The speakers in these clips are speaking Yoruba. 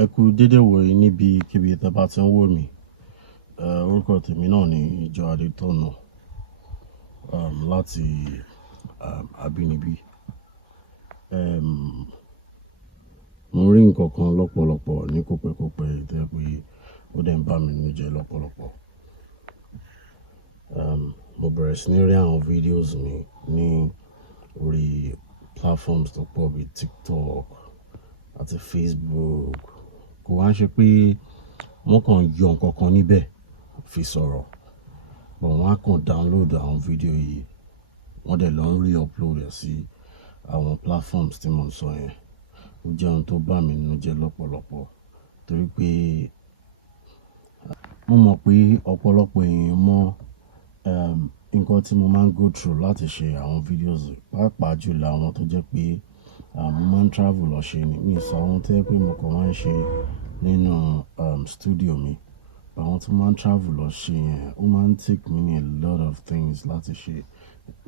Ẹ kú dédé wòyí níbikíbi tí ẹ bá ti ń wò mí. Orúkọ tèmi náà ni Ìjọ Adétọ̀nà láti abínibí. Mo rí nǹkan kan lọ́pọ̀lọpọ̀ ní kòpẹ́kòpẹ́ tó jẹ́ pé ó dẹ̀ ń bà mí nínú jẹ́ lọ́pọ̀lọpọ̀. Mo bẹ̀rẹ̀ sí ní rí àwọn videos mi ní orí platforms tó pọ̀ bíi TikTok àti Facebook. Kò wá ń ṣe pé wọ́n kàn yọ nǹkan kan níbẹ̀ fi sọ̀rọ̀, but wọ́n á kàn download àwọn video yìí, wọ́n dẹ̀ lọ ń re-upload ẹ̀ sí àwọn platforms tí mo ń sọ yẹn. Ó jẹ́ ohun tó bà mí nínú jẹ́ lọ́pọ̀lọpọ̀ torí pé mo mọ̀ pé ọ̀pọ̀lọpọ̀ èèyàn mọ̀ nǹkan tí mo máa ń go through láti ṣe àwọn videos, pàápàá jùlọ àwọn tó jẹ́ pé mo máa ń travel lọ ṣe ni. Mi sọ àwọn tó jẹ́ pé mo kàn máa ń ṣe nínú studio mi. Àwọn tí máa ń travel lọ ṣe yẹn, ó máa ń take me a lot of things láti ṣe.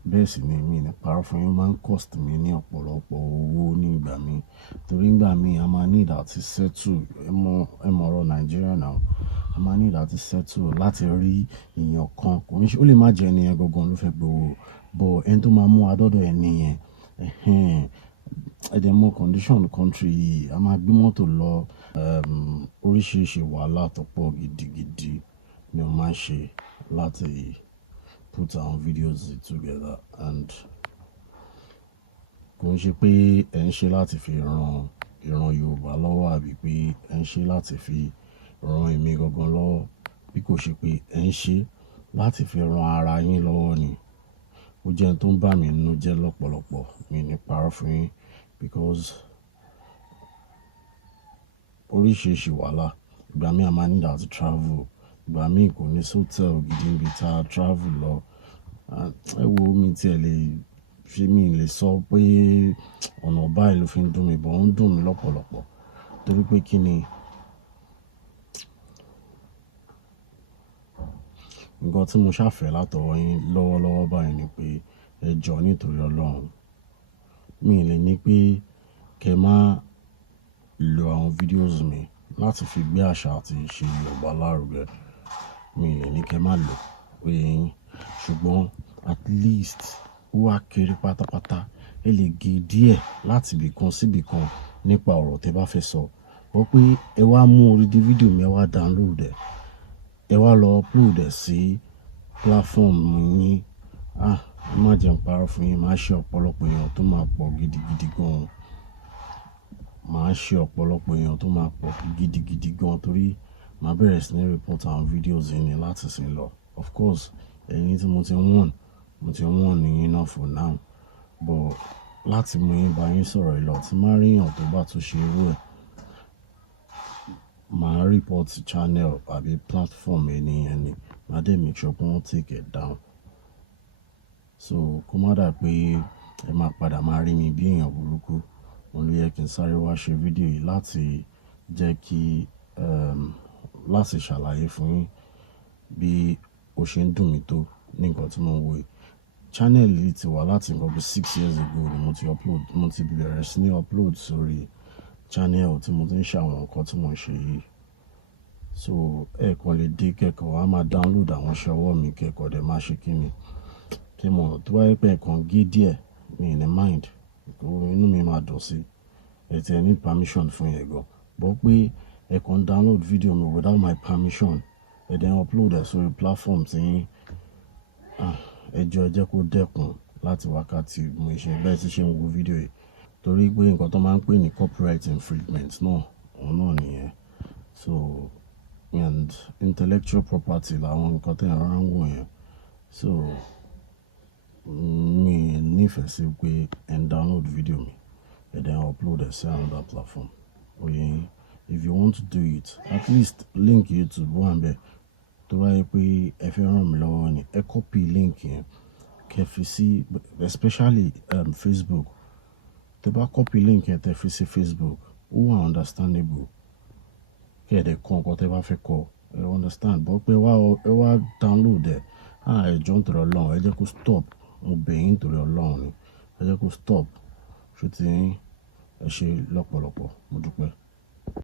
Bẹ́ẹ̀ sì ni mi ní parọ́ fún yín, ó máa ń cost mi ní ọ̀pọ̀lọpọ̀ owó ní ìgbà mi. Torí ìgbà mi a máa need àti settle, ẹ mọ̀ ọ̀rọ̀ Nigeria now. A máa need àti settle láti rí èèyàn kan. Kò ní ṣe, ó lè má jẹ ẹni yẹn gangan ló fẹ́ gbowó, but ẹni tó máa mú wa dọ́dọ̀ ẹni yẹn, ẹ dẹ̀ mọ̀ condition country yìí, a máa gbé mọ́tò lọ. Oríṣiríṣi wàhálà tó pọ̀ gidigidi ni mo máa ń ṣe láti put àwọn videos together, and kò ń ṣe pé ẹ ń ṣe láti fi ran ìran Yorùbá lọ́wọ́ àbí pé ẹ ń ṣe láti fi ran èmi gangan lọ́wọ́, bí kò ṣe pé ẹ ń ṣe láti fi ran ara yín lọ́wọ́ ni. Ó jẹ́ ohun tó ń bà mí nínú jẹ́ lọ́pọ̀lọpọ̀, mi ní parọ́ fún yín, because oríṣiríṣi wàhálà. Ìgbà mi a máa need àti travel, ìgbà mi kò ní sí hotel gidi níbi tá a travel lọ. Ẹ wo, mi tí ẹ lè fi, mi lè sọ pé ọ̀nà báyìí ló fi ń dùn mí, but ó ń dùn mí lọ́pọ̀lọpọ̀ torí pé kí ni nǹkan tí mo ṣàfẹ́ látọwọ́ yín lọ́wọ́lọ́wọ́ báyìí ni pé ẹ jọ̀ọ́ nítorí Ọlọ́run. Mi lè ní pé kẹ má lo àwọn videos mi láti fi gbé àṣà àti ìṣe Yorùbá lárugẹ. Mi lè ní kẹ má lò ó yín, ṣùgbọ́n at least ó wá kéré pátápátá. Ẹ lè gé díẹ̀ láti ibì kan sí ibì kan nípa ọ̀rọ̀ tí ẹ bá fẹ́ sọ. Wọ́n pé ẹ wá mú orídìí video mi, ẹ wá download ẹ̀, ẹ wá lọ upload ẹ̀ sí platform yín. Ẹ má jẹ́ n parọ́ fún yín, màá ṣe ọ̀pọ̀lọpọ̀ èèyàn tó máa pọ̀ gidigidi gan. Màá ṣe ọ̀pọ̀lọpọ̀ èèyàn tó máa pọ̀ gidigidi gan torí màá bẹ̀rẹ̀ sí ní report àwọn videos yìí ni láti sin lọ. Of course, ẹ̀yin tí mo ti warn yín náà for now, but láti mú yín bá yín sọ̀rọ̀ ìlọ tí máa rí èèyàn tó bá tún ṣe irú ẹ̀, màá report channel àbí platform ẹni yẹn ni. Màá dẹ̀ make sure pé wọ́n take it down. So kó má dà pé ẹ máa padà máa rí mi bí èèyàn burúkú. Òun ló yẹ kí n sáré wá ṣe fídíò yìí láti jẹ́ kí láti ṣàlàyé fún yín bí ó ṣe ń dùn mí tó ní nǹkan tí mo ń wò yìí. Channel yìí ti wà láti nǹkan bí 6 years ago ni mo ti bẹ̀rẹ̀ sí ní upload sórí channel tí mo ti ń ṣe àwọn nǹkan tí mo ń ṣe yìí. So ẹ kàn lè dé kẹ́kọ̀ọ́, a máa download àwọn iṣẹ́ ọwọ́ mi kẹ́kọ̀ọ́ dẹ̀ máa ṣe kí ni. Kí mọ̀ tó bá yẹ pé ẹ kàn gé díẹ̀, mi ní mind, inú mi máa dùn sí. Ẹ ti ẹ ní permission fún yẹn gan. But pé ẹ kàn download video mi without my permission, ẹ dẹ̀ upload ẹ̀ sórí platform tí yín. Ẹ jọ̀ọ́ ẹ jẹ́ kó dẹ́kun láti wákàtí mo ṣe bẹ́ẹ̀ tí ṣe ń wo video yìí. Torí pé nǹkan tó máa ń pè ní copyright infringement náà, òun náà nìyẹn. So, and intellectual property làwọn nǹkan tí ẹ̀ rọra ń wò yẹn. So mi nífẹ̀ẹ́ sí pé ẹ ń download video mi, ẹ dẹ̀ upload ẹ̀ sí another platform. Oye, if you want to do it, at least link YouTube wà ńbẹ̀. Tó bá yẹ pé ẹ fẹ́ ràn mí lọ́wọ́ ni, ẹ copy link yẹn kẹ́ fi sí, especially Facebook. Tó bá copy link yẹn tẹ́ fi sí Facebook, ó wà understandable. Kẹ́ ẹ dẹ̀ kọ nǹkan tí ẹ bá fẹ́ kọ, ẹ understand. But pé ẹ wá download ẹ̀, ẹ jọ̀ọ́ nítorí Ọlọ́run, ẹ jẹ́ kó stop. Mo bẹ̀ yín nítorí Ọlọ́run ni, ẹ jẹ́ kó stop. Ṣé tí yín ẹ ṣe lọ́pọ̀lọpọ̀, mo dúpẹ́.